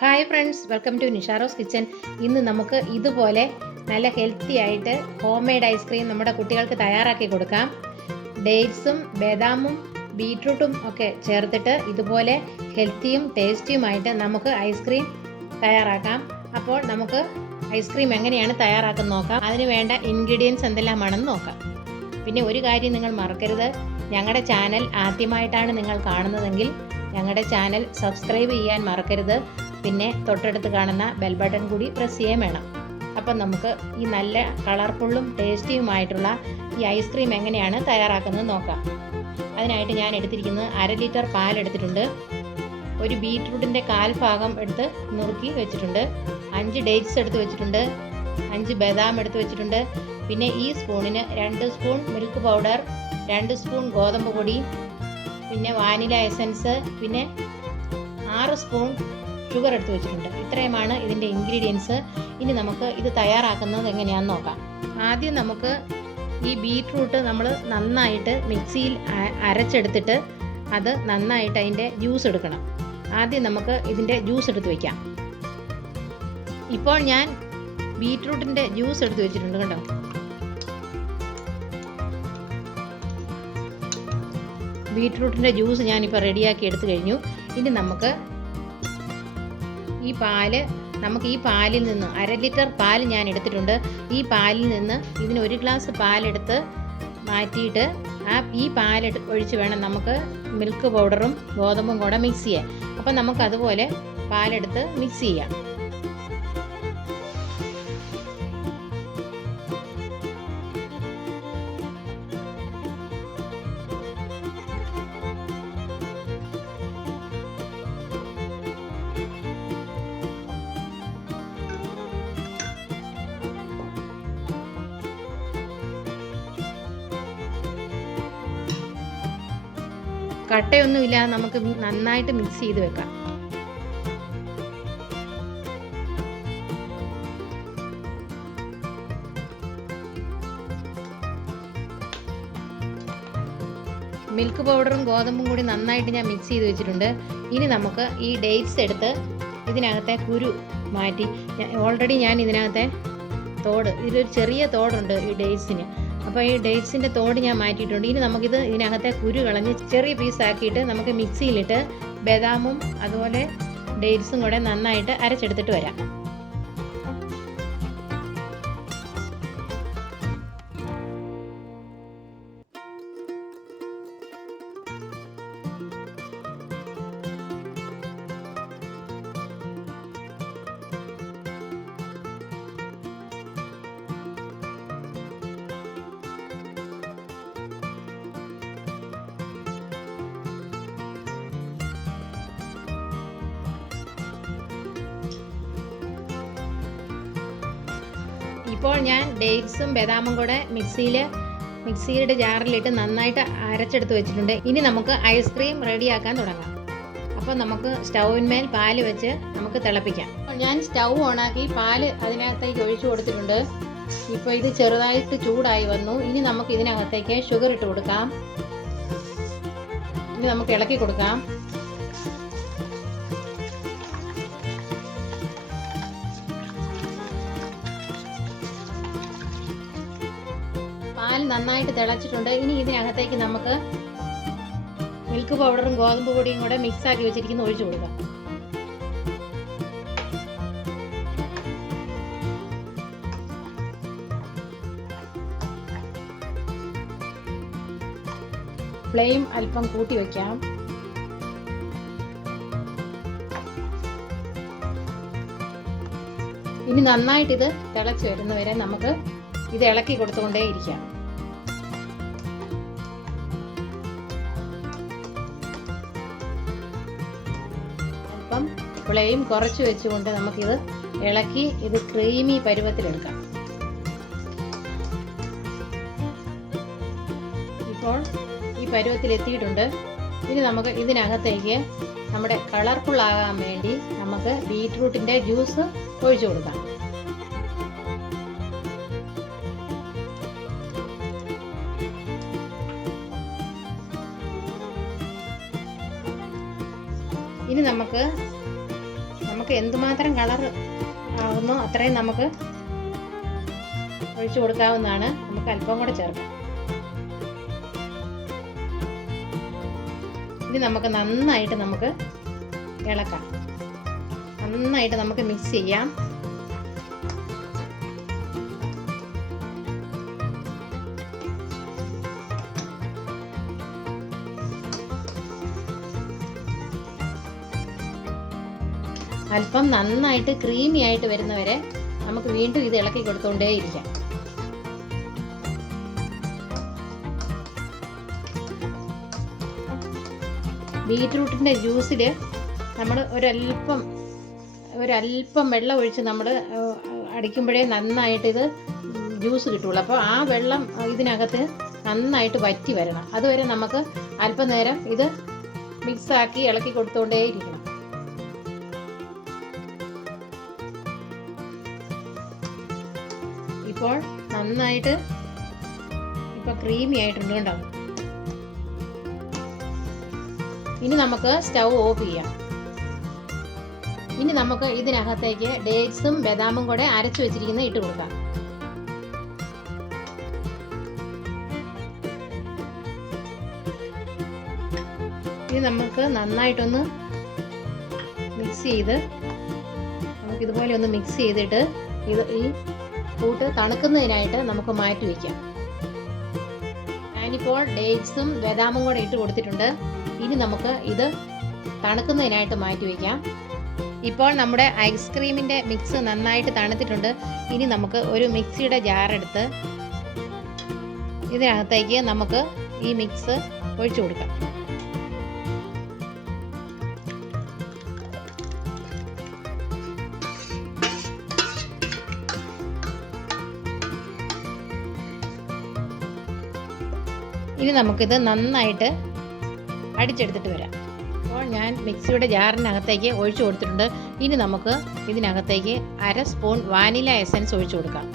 Hi friends, welcome to Nisharose kitchen. ഇന്ന് നമുക്ക് ഇതുപോലെ നല്ല ഹെൽത്തി ആയിട്ട് ഹോം മെയ്ഡ് ഐസ്ക്രീം നമ്മുടെ കുട്ടികൾക്ക് തയ്യാറാക്കി കൊടുക്കാം. ഡേറ്റ്സും ബദാമും ബീട്രൂട്ടും ഒക്കെ ചേർത്തിട്ട് ഇതുപോലെ ഹെൽത്തിയും ടേസ്റ്റിയുമായിട്ട് നമുക്ക് ഐസ്ക്രീം തയ്യാറാക്കാം. അപ്പോൾ നമുക്ക് ഐസ്ക്രീം എങ്ങനെയാണ് തയ്യാറാക്കുന്നത് നോക്കാം. അതിന് വേണ്ട ഇൻഗ്രീഡിയൻസ് എന്തെല്ലാമാണെന്ന് നോക്കാം. പിന്നെ ഒരു കാര്യം നിങ്ങൾ മറക്കരുത്, ഞങ്ങളുടെ ചാനൽ ആദ്യമായിട്ടാണ് നിങ്ങൾ കാണുന്നതെങ്കിൽ ഞങ്ങളുടെ ചാനൽ സബ്സ്ക്രൈബ് ചെയ്യാൻ മറക്കരുത്. പിന്നെ തൊട്ടടുത്ത് കാണുന്ന ബെൽ ബട്ടൺ കൂടി പ്രസ് ചെയ്യാൻ വേണം. അപ്പം നമുക്ക് ഈ നല്ല കളർഫുള്ളും ടേസ്റ്റിയുമായിട്ടുള്ള ഈ ഐസ്ക്രീം എങ്ങനെയാണ് തയ്യാറാക്കുന്നത് നോക്കാം. അതിനായിട്ട് ഞാൻ എടുത്തിരിക്കുന്നത് 1/2 ലിറ്റർ പാൽ എടുത്തിട്ടുണ്ട്. ഒരു ബീട്രൂട്ടിൻ്റെ 1/4 ഭാഗം എടുത്ത് നുറുക്കി വെച്ചിട്ടുണ്ട്. 5 ഡേറ്റ്സ് എടുത്ത് വെച്ചിട്ടുണ്ട്. 5 ബദാം എടുത്ത് വെച്ചിട്ടുണ്ട്. പിന്നെ ഈ സ്പൂണിന് 2 സ്പൂൺ മിൽക്ക് പൗഡർ, 2 സ്പൂൺ ഗോതമ്പ് പൊടി, പിന്നെ വാനില എസൻസ്, പിന്നെ 6 സ്പൂൺ ഷുഗർ എടുത്ത് വെച്ചിട്ടുണ്ട്. ഇത്രയുമാണ് ഇതിൻ്റെ ഇൻഗ്രീഡിയൻസ്. ഇനി നമുക്ക് ഇത് തയ്യാറാക്കുന്നത് എങ്ങനെയാണെന്ന് നോക്കാം. ആദ്യം നമുക്ക് ഈ ബീട്രൂട്ട് നമ്മൾ നന്നായിട്ട് മിക്സിയിൽ അരച്ചെടുത്തിട്ട് അത് നന്നായിട്ട് അതിൻ്റെ ജ്യൂസ് എടുക്കണം. ആദ്യം നമുക്ക് ഇതിൻ്റെ ജ്യൂസ് എടുത്ത് വയ്ക്കാം. ഇപ്പോൾ ഞാൻ ബീട്രൂട്ടിൻ്റെ ജ്യൂസ് എടുത്ത് വെച്ചിട്ടുണ്ട്, കണ്ടോ. ബീട്രൂട്ടിൻ്റെ ജ്യൂസ് ഞാനിപ്പോൾ റെഡിയാക്കി എടുത്തു കഴിഞ്ഞു. ഇനി നമുക്ക് ഈ പാലിൽ നിന്ന് 1/2 ലിറ്റർ പാൽ ഞാൻ എടുത്തിട്ടുണ്ട്. ഈ പാലിൽ നിന്ന് ഇതിന് 1 ഗ്ലാസ് പാലെടുത്ത് മാറ്റിയിട്ട് ഈ പാൽ ഒഴിച്ച് വേണം നമുക്ക് മിൽക്ക് പൗഡറും ഗോതമ്പും കൂടെ മിക്സ് ചെയ്യാൻ. അപ്പം നമുക്ക് അതുപോലെ പാലെടുത്ത് മിക്സ് ചെയ്യാം. കട്ടയൊന്നുമില്ലാതെ നമുക്ക് നന്നായിട്ട് മിക്സ് ചെയ്ത് വെക്കാം. മിൽക്ക് പൗഡറും ഗോതമ്പും കൂടി നന്നായിട്ട് ഞാൻ മിക്സ് ചെയ്ത് വെച്ചിട്ടുണ്ട്. ഇനി നമുക്ക് ഈ ഡേറ്റ്സ് എടുത്ത് ഇതിനകത്തെ കുരു മാറ്റി, ഓൾറെഡി ഞാൻ ഇതിനകത്തെ ഇതൊരു ചെറിയ തോടുണ്ട് ഈ ഡേറ്റ്സിന്. അപ്പോൾ ഈ ഡേറ്റ്സിൻ്റെ തോട് ഞാൻ മാറ്റിയിട്ടുണ്ട്. ഇനി നമുക്കിത് ഇതിനകത്തെ കുരു കളഞ്ഞ് ചെറിയ പീസാക്കിയിട്ട് നമുക്ക് മിക്സിയിലിട്ട് ബദാമും അതുപോലെ ഡേറ്റ്സും കൂടെ നന്നായിട്ട് അരച്ചെടുത്തിട്ട് വരാം. ഇപ്പോൾ ഞാൻ ഡേറ്റ്സും ബദാമും കൂടെ മിക്സിയുടെ ജാറിലിട്ട് നന്നായിട്ട് അരച്ചെടുത്ത് വെച്ചിട്ടുണ്ട്. ഇനി നമുക്ക് ഐസ്ക്രീം റെഡിയാക്കാൻ തുടങ്ങാം. അപ്പോൾ നമുക്ക് സ്റ്റൗവിന്മേൽ പാല് വെച്ച് നമുക്ക് തിളപ്പിക്കാം. ഞാൻ സ്റ്റൗ ഓണാക്കി പാല് അതിനകത്തേക്ക് ഒഴിച്ചു കൊടുത്തിട്ടുണ്ട്. ഇപ്പോൾ ഇത് ചെറുതായിട്ട് ചൂടായി വന്നു. ഇനി നമുക്ക് ഇതിനകത്തേക്ക് ഷുഗർ ഇട്ട് കൊടുക്കാം. ഇനി നമുക്ക് ഇളക്കി കൊടുക്കാം. പാൽ നന്നായിട്ട് തിളച്ചിട്ടുണ്ട്. ഇനി ഇതിനകത്തേക്ക് നമുക്ക് മിൽക്ക് പൗഡറും ഗോതമ്പ് പൊടിയും കൂടെ മിക്സാക്കി വെച്ചിരിക്കുന്ന ഒഴിച്ചു കൊടുക്കാം. ഫ്ലെയിം അല്പം കൂട്ടി വയ്ക്കാം. ഇനി നന്നായിട്ട് ഇത് തിളച്ച് വരുന്നവരെ നമുക്ക് ഇത് ഇളക്കി കൊടുത്തുകൊണ്ടേ ഇരിക്കാം. അല്പം ഫ്ലെയിം കുറച്ച് വെച്ചുകൊണ്ട് നമുക്കിത് ഇളക്കി ഇത് ക്രീമി പരുവത്തിലെടുക്കാം. ഇപ്പോൾ ഈ പരുവത്തിലെത്തിയിട്ടുണ്ട്. ഇനി നമുക്ക് ഇതിനകത്തേക്ക് നമ്മുടെ കളർഫുൾ ആകാൻ വേണ്ടി നമുക്ക് ബീട്രൂട്ടിൻ്റെ ജ്യൂസ് ഒഴിച്ചു കൊടുക്കാം. ഇനി നമുക്ക് നമുക്ക് എന്തുമാത്രം കളർ ആവുന്നോ അത്രയും നമുക്ക് ഒഴിച്ചു കൊടുക്കാവുന്നതാണ്. നമുക്ക് അല്പം കൂടെ ചേർക്കാം. ഇനി നമുക്ക് നന്നായിട്ട് ഇളക്കാം. നന്നായിട്ട് നമുക്ക് മിക്സ് ചെയ്യാം. അല്പം നന്നായിട്ട് ക്രീമി ആയിട്ട് വരുന്നവരെ നമുക്ക് വീണ്ടും ഇത് ഇളക്കി കൊടുത്തുകൊണ്ടേയിരിക്കാം. ബീറ്റ്റൂട്ടിൻ്റെ ജ്യൂസിൽ നമ്മൾ ഒരല്പം വെള്ളം ഒഴിച്ച് നമ്മൾ അടിക്കുമ്പോഴേ നന്നായിട്ട് ഇത് ജ്യൂസ് കിട്ടുള്ളൂ. അപ്പോൾ ആ വെള്ളം ഇതിനകത്ത് നന്നായിട്ട് വറ്റി വരണം. അതുവരെ നമുക്ക് അല്പനേരം ഇത് മിക്സാക്കി ഇളക്കി കൊടുത്തുകൊണ്ടേയിരിക്കണം. ഇപ്പോൾ നന്നായിട്ട് ക്രീമി ആയിട്ടുണ്ട് കേട്ടോ. ഇനി നമുക്ക് സ്റ്റൗ ഓഫ് ചെയ്യാം. ഇനി നമുക്ക് ഇതിനകത്തേക്ക് ഡേറ്റ്സും ബദാമും കൂടെ അരച്ചു വെച്ചിരിക്കുന്ന ഇട്ട് കൊടുക്കാം. ഇനി നമുക്ക് നന്നായിട്ടൊന്ന് മിക്സ് ചെയ്ത് നമുക്കിതുപോലെ ഒന്ന് മിക്സ് ചെയ്തിട്ട് ഈ കൂട്ട് തണുക്കുന്നതിനായിട്ട് നമുക്ക് മാറ്റി വയ്ക്കാം. ഞാനിപ്പോൾ ഡേറ്റ്സും ബദാമും കൂടെ ഇട്ട് കൊടുത്തിട്ടുണ്ട്. ഇനി നമുക്ക് ഇത് തണുക്കുന്നതിനായിട്ട് മാറ്റി വയ്ക്കാം. ഇപ്പോൾ നമ്മുടെ ഐസ്ക്രീമിൻ്റെ മിക്സ് നന്നായിട്ട് തണുത്തിട്ടുണ്ട്. ഇനി നമുക്ക് ഒരു മിക്സിയുടെ ജാറെടുത്ത് ഇതിനകത്തേക്ക് നമുക്ക് ഈ മിക്സ് ഒഴിച്ചു കൊടുക്കാം. ഇനി നമുക്കിത് നന്നായിട്ട് അടിച്ചെടുത്തിട്ട് വരാം. അപ്പോൾ ഞാൻ മിക്സിയുടെ ജാറിനകത്തേക്ക് ഒഴിച്ചു കൊടുത്തിട്ടുണ്ട്. ഇനി നമുക്ക് ഇതിനകത്തേക്ക് 1/2 സ്പൂൺ വാനില എസൻസ് ഒഴിച്ചു കൊടുക്കാം.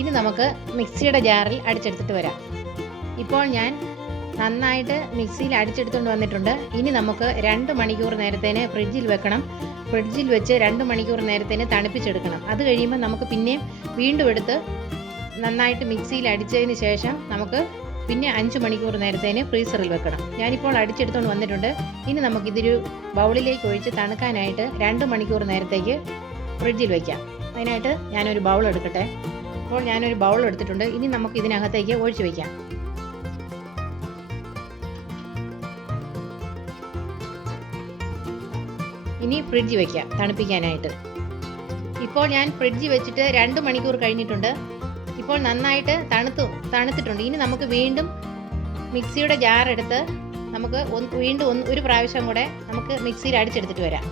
ഇനി നമുക്ക് മിക്സിയുടെ ജാറിൽ അടിച്ചെടുത്തിട്ട് വരാം. ഇപ്പോൾ ഞാൻ നന്നായിട്ട് മിക്സിയിൽ അടിച്ചെടുത്തുകൊണ്ട് വന്നിട്ടുണ്ട്. ഇനി നമുക്ക് 2 മണിക്കൂർ നേരത്തേന് ഫ്രിഡ്ജിൽ വെക്കണം. ഫ്രിഡ്ജിൽ വെച്ച് 2 മണിക്കൂർ നേരത്തേന് തണുപ്പിച്ചെടുക്കണം. അത് കഴിയുമ്പോൾ നമുക്ക് പിന്നെയും വീണ്ടും എടുത്ത് നന്നായിട്ട് മിക്സിയിൽ അടിച്ചതിന് ശേഷം നമുക്ക് പിന്നെ 5 മണിക്കൂർ നേരത്തേന് ഫ്രീസറിൽ വെക്കണം. ഞാനിപ്പോൾ അടിച്ചെടുത്തുകൊണ്ട് വന്നിട്ടുണ്ട്. ഇനി നമുക്കിതൊരു ബൗളിലേക്ക് ഒഴിച്ച് തണുക്കാനായിട്ട് 2 മണിക്കൂർ നേരത്തേക്ക് ഫ്രിഡ്ജിൽ വയ്ക്കാം. അതിനായിട്ട് ഞാനൊരു ബൗൾ എടുക്കട്ടെ. അപ്പോൾ ഞാനൊരു ബൗൾ എടുത്തിട്ടുണ്ട്. ഇനി നമുക്ക് ഇതിനകത്തേക്ക് ഒഴിച്ച് വയ്ക്കാം. ഇനി ഫ്രിഡ്ജ് വയ്ക്കാം തണുപ്പിക്കാനായിട്ട്. ഇപ്പോൾ ഞാൻ ഫ്രിഡ്ജ് വെച്ചിട്ട് 2 മണിക്കൂർ കഴിഞ്ഞിട്ടുണ്ട്. ഇപ്പോൾ നന്നായിട്ട് തണുത്തിട്ടുണ്ട്. ഇനി നമുക്ക് വീണ്ടും മിക്സിയുടെ ജാർ എടുത്ത് നമുക്ക് വീണ്ടും ഒരു പ്രാവശ്യം കൂടെ നമുക്ക് മിക്സിയിൽ അടിച്ചെടുത്തിട്ട് വരാം.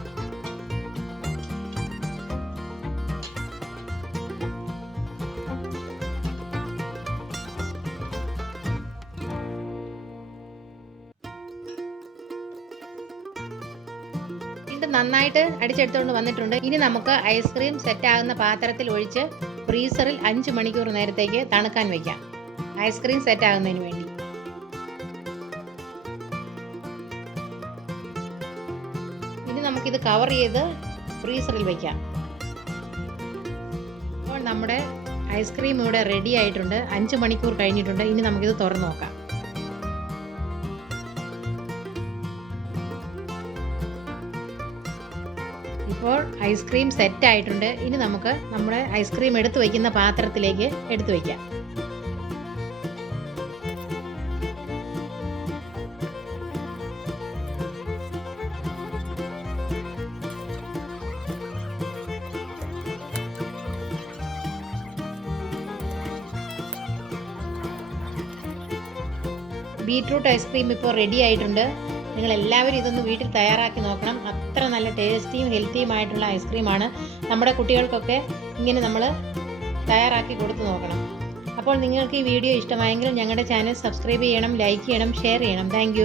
നന്നായിട്ട് അടിച്ചെടുത്തുകൊണ്ട് വന്നിട്ടുണ്ട്. ഇനി നമുക്ക് ഐസ്ക്രീം സെറ്റ് ആകുന്ന പാത്രത്തിൽ ഒഴിച്ച് ഫ്രീസറിൽ 5 മണിക്കൂർ നേരത്തേക്ക് തണുക്കാൻ വയ്ക്കാം. ഐസ്ക്രീം സെറ്റ് ആകുന്നതിന് വേണ്ടി. ഇനി നമുക്കിത് കവർ ചെയ്ത് ഫ്രീസറിൽ വയ്ക്കാം. അപ്പോൾ നമ്മുടെ ഐസ്ക്രീം ഇവിടെ റെഡി ആയിട്ടുണ്ട്. 5 മണിക്കൂർ കഴിഞ്ഞിട്ടുണ്ട്. ഇനി നമുക്കിത് തുറന്നു നോക്കാം. ഇപ്പോൾ ഐസ്ക്രീം സെറ്റ് ആയിട്ടുണ്ട്. ഇനി നമുക്ക് നമ്മുടെ ഐസ്ക്രീം എടുത്തു വയ്ക്കുന്ന പാത്രത്തിലേക്ക് എടുത്തു വയ്ക്കാം. ബീറ്റ്റൂട്ട് ഐസ്ക്രീം ഇപ്പോൾ റെഡി ആയിട്ടുണ്ട്. നിങ്ങളെല്ലാവരും ഇതൊന്ന് വീട്ടിൽ തയ്യാറാക്കി നോക്കണം. അത്ര നല്ല ടേസ്റ്റിയും ഹെൽത്തിയുമായിട്ടുള്ള ഐസ്ക്രീമാണ്. നമ്മുടെ കുട്ടികൾക്കൊക്കെ ഇങ്ങനെ നമ്മൾ തയ്യാറാക്കി കൊടുത്തു നോക്കണം. അപ്പോൾ നിങ്ങൾക്ക് ഈ വീഡിയോ ഇഷ്ടമായെങ്കിൽ ഞങ്ങളുടെ ചാനൽ സബ്സ്ക്രൈബ് ചെയ്യണം, ലൈക്ക് ചെയ്യണം, ഷെയർ ചെയ്യണം. താങ്ക്